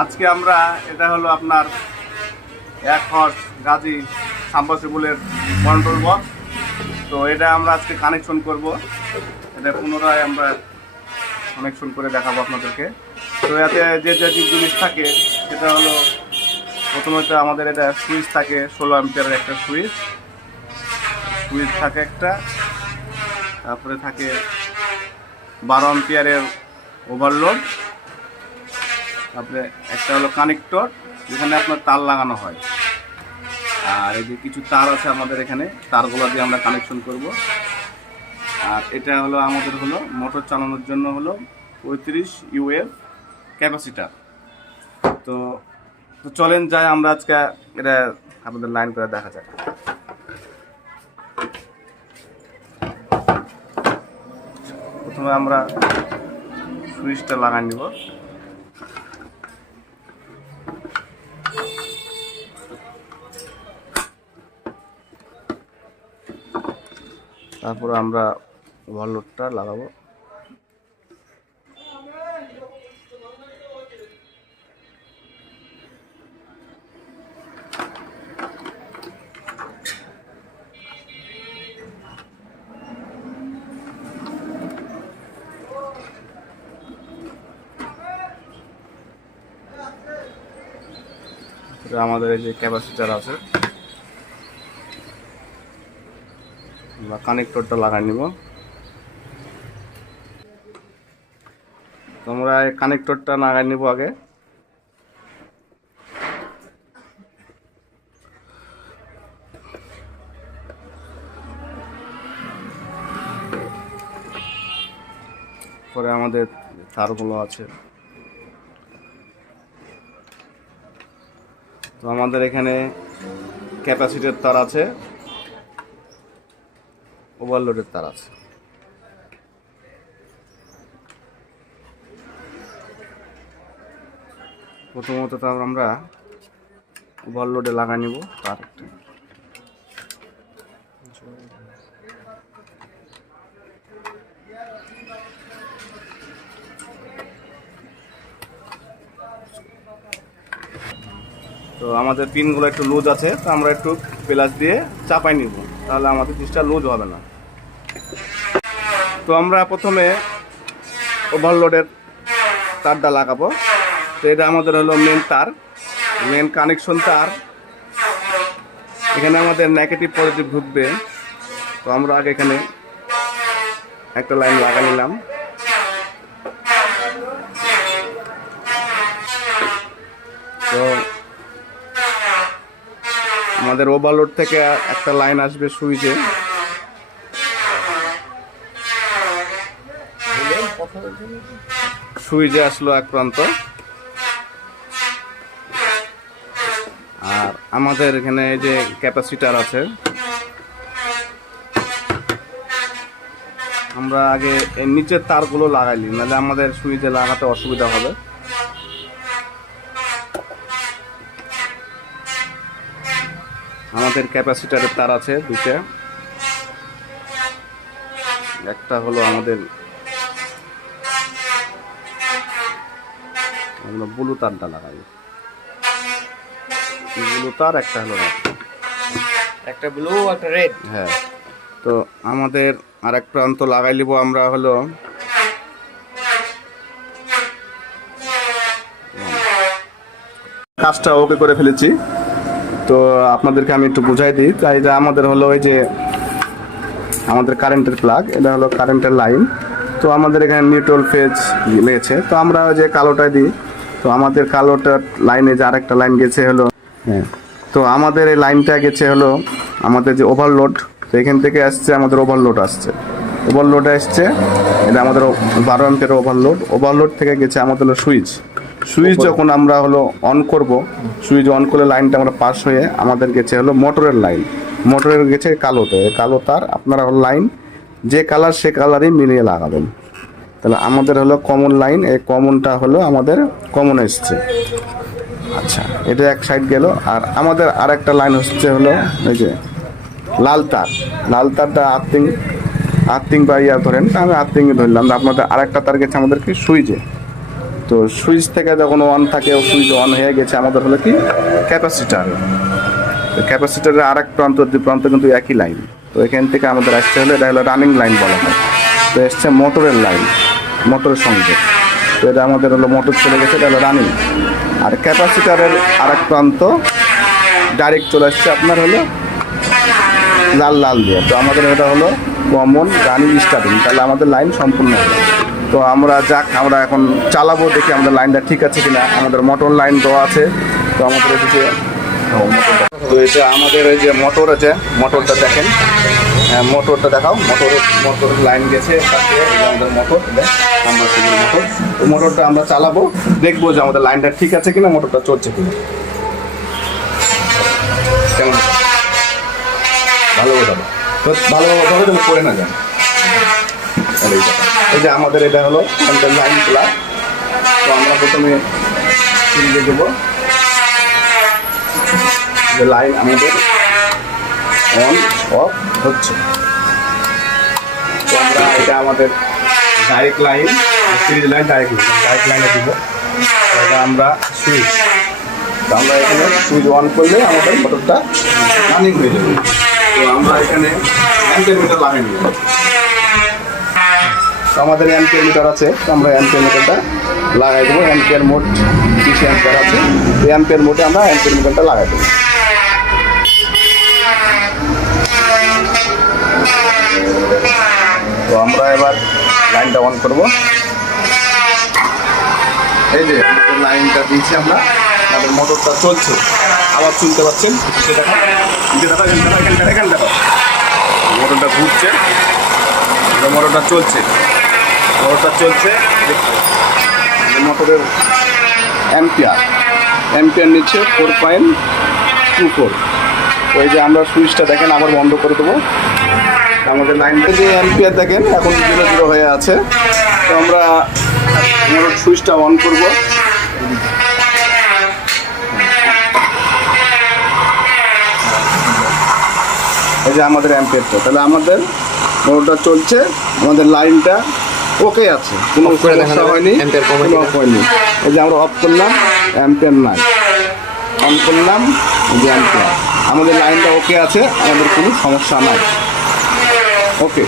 আজকে আমরা এটা হলো আপনার এক হর্স গাজী সাবমার্সিবলের কন্ট্রোল বক্স। তো এটা আমরা আজকে কানেকশন করব। এটা পুনরায় আমরা কানেকশন করে দেখাবো আপনাদেরকে। তো এতে যে যে জিনিস থাকে সেটা হলো প্রথমত আমাদের এটা সুইচ থাকে, 16 অ্যাম্পিয়ারের একটা সুইচ থাকে একটা। তারপরে থাকে 12 অ্যাম্পিয়ারের ওভারলোড। তারপরে একটা হলো কানেক্টর, যেখানে আপনার তার লাগানো হয়। আর এই যে কিছু তার আছে আমাদের এখানে, তারগুলো দিয়ে আমরা কানেকশন করব। আর এটা হলো আমাদের হলো মোটর চালানোর জন্য হলো 35 ইউএফ ক্যাপাসিটার। তো চলেন যাই আমরা আজকে এটা আপনাদের লাইন করে দেখা যাক। প্রথমে আমরা সুইচটা লাগাই নিব। তারপরে আমরা ওভারলোডটা লাগাবো। আমাদের এই যে ক্যাপাসিটার আছে, আমরা কানেক্টরটা লাগাই নিব। আমরা এই কানেক্টরটা লাগাই নিব আগে। পরে আমাদের তারগুলো আছে। তো আমাদের এখানে ক্যাপাসিটার তার আছে, ওভারলোডের তার আছে। প্রথমত তার আমরা ওভারলোডে লাগাই নিব তার একটা। তো আমাদের পিনগুলো একটু লুজ আছে, তো আমরা একটু প্লাস দিয়ে চাপাই নিব, তাহলে আমাদের জিনিসটা লুজ হবে না। তো আমরা প্রথমে ওভারলোডের তারটা লাগাবো। তো এটা আমাদের হলো মেন তার, মেন কানেকশন তার। এখানে আমাদের নেগেটিভ পজিটিভ ঢুকবে। তো আমরা আগে এখানে একটা লাইন লাগা নিলাম। তো আমাদের ওভারলোড থেকে একটা লাইন আসবে সুইচে। সুইচে আসলো এক প্রান্ত। আর আমাদের এখানে যে ক্যাপাসিটার আছে, আমরা আগে এর নিচের তারগুলো লাগাইলি, নাহলে আমাদের সুইচে লাগাতে অসুবিধা হবে। আমাদের ক্যাপাসিটারের তার আছে দুইটা। একটা হলো আমাদের আমরা ব্লু তারটা লাগাই, ব্লু তার একটা হলো রেড, একটা ব্লু একটা রেড। হ্যাঁ। তো আমাদের আর এক প্রান্ত লাগাই লিব আমরা হলো কাজটা ওকে করে ফেলেছি। তো আপনাদেরকে আমি একটু বুঝাই দিই। তাই এটা আমাদের হলো ওই যে আমাদের কারেন্টের প্লাগ, এটা হলো কারেন্টের লাইন। তো আমাদের এখানে নিউট্রাল ফেজ লেগেছে, তো আমরা ওই যে কালোটায় দিই। তো আমাদের কালোটার লাইনে যে আরেকটা লাইন গেছে হলো, হ্যাঁ, তো আমাদের এই লাইনটা গেছে হলো আমাদের যে ওভারলোড। তো এখান থেকে আসছে আমাদের ওভারলোড আসছে, ওভারলোড আসছে। এটা আমাদের 12 অ্যাম্পিয়ারের ওভারলোড থেকে গেছে আমাদের হলো সুইচ যখন আমরা হলো অন করব, সুইচ অন করলে লাইনটা আমরা পাস হয়ে আমাদের গেছে হলো মোটরের লাইন। মোটরের গেছে কালো তার। আপনারা হলো লাইন যে কালার সে কালারই মিলিয়ে লাগাবেন। তাহলে আমাদের হলো কমন লাইন, এই কমনটা হলো আমাদের কমন এসছে। আচ্ছা, এটা এক সাইড গেল। আর আমাদের আরেকটা লাইন হচ্ছে হলো এই যে লাল তারটা আর্থিং বা ইয়া ধরেন, আমি আর্থিংয়ে ধরলাম। আপনাদের আরেকটা তার গেছে আমাদেরকে সুইচে। তো তো সুইচ থেকে যখন অন থাকে, সুইচ অন হয়ে গেছে, আমাদের হলো কি ক্যাপাসিটার। ক্যাপাসিটারের আর এক প্রান্ত দুই প্রান্ত কিন্তু একই লাইন। তো এখান থেকে আমাদের আসতে হলে এটা হলো রানিং লাইন বলা হয়। তো এসছে মোটরের লাইন, মোটরের সঙ্গে। তো এটা আমাদের হলো মোটর চলে গেছে, এটা হলো রানিং। আর ক্যাপাসিটারের আর এক প্রান্ত ডাইরেক্ট চলে আসছে আপনার হলো লাল লাল দিয়ে। তো আমাদের এটা হলো কমন রানিং স্টার্টিং, তাহলে আমাদের লাইন সম্পূর্ণ হলো। তো আমরা আমরা এখন চালাবো, দেখি আমাদের লাইনটা ঠিক আছে কিনা। আমাদের মোটর লাইন দেওয়া আছে। তো আমাদের এদিকে তো এটা আমাদের এই যে মোটর আছে, মোটরটা দেখেন, হ্যাঁ মোটরটা দেখাও। মোটর লাইন গেছে পাশে, এই যে আমাদের মোটর, আমরা মোটর। তো মোটরটা আমরা চালাবো, দেখবো যে আমাদের লাইনটা ঠিক আছে কিনা, মোটরটা চলছে কিনা। কেমন ভালো কথা, তো ভালোভাবে তুমি করে না যান। এই যে আমাদের এটা হলো লাইন প্লাগ। তো আমরা প্রথমে দিয়ে দেবো যে লাইন আমাদের অন অফ হচ্ছে। তো আমরা এটা আমাদের direct line, series line, direct লাইনে দিব। এটা আমরা সুইচ, তো আমরা এখানে সুইচ অন করলে আমাদের মোটরটা রানিং হয়ে যাবে। তো আমরা এখানে অ্যাম্পিয়ার মিটার লাগাই নিব। তো আমাদের অ্যাম্পিয়ার মিটার আছে, তো আমরা অ্যাম্পিয়ার মিটারটা লাগাই দেবো। অ্যাম্পিয়ার মোড 20 অ্যাম্পিয়ার আছে, এই অ্যাম্পিয়ার মোডে আমরা অ্যাম্পিয়ার মিটারটা লাগাই দেবো। তো আমরা এবার লাইনটা অন করব। এই যে আমাদের লাইনটা দিয়েছি আমরা, আমাদের মোটরটা চলছে, আবার শুনতে পাচ্ছেন সেটা এখান দেখো, মোটরটা ঘুরছে, মোটরটা চলছে, মোটরের অ্যাম্পিয়ার নিচ্ছে 4.24। ওই যে আমরা সুইচটা দেখেন আবার বন্ধ করে দেবো। আমাদের লাইনটা যে অ্যাম্পিয়ার দেখেন এখন 0 হয়ে আছে। তো আমরা মোটর সুইচটা অন করব। এই যে আমাদের অ্যাম্পিয়ারটা, তাহলে আমাদের মোটরটা চলছে, আমাদের লাইনটা ওকে আছে, কোনো সমস্যা হয়নি, কোনো অফ হয়নি। এই যে আমরা অফ করলাম, অ্যাম্পিয়ার নাই, অন করলাম, এই যে অ্যাম্পিয়ার, আমাদের লাইনটা ওকে আছে, আমাদের কোনো সমস্যা নাই। ওকে।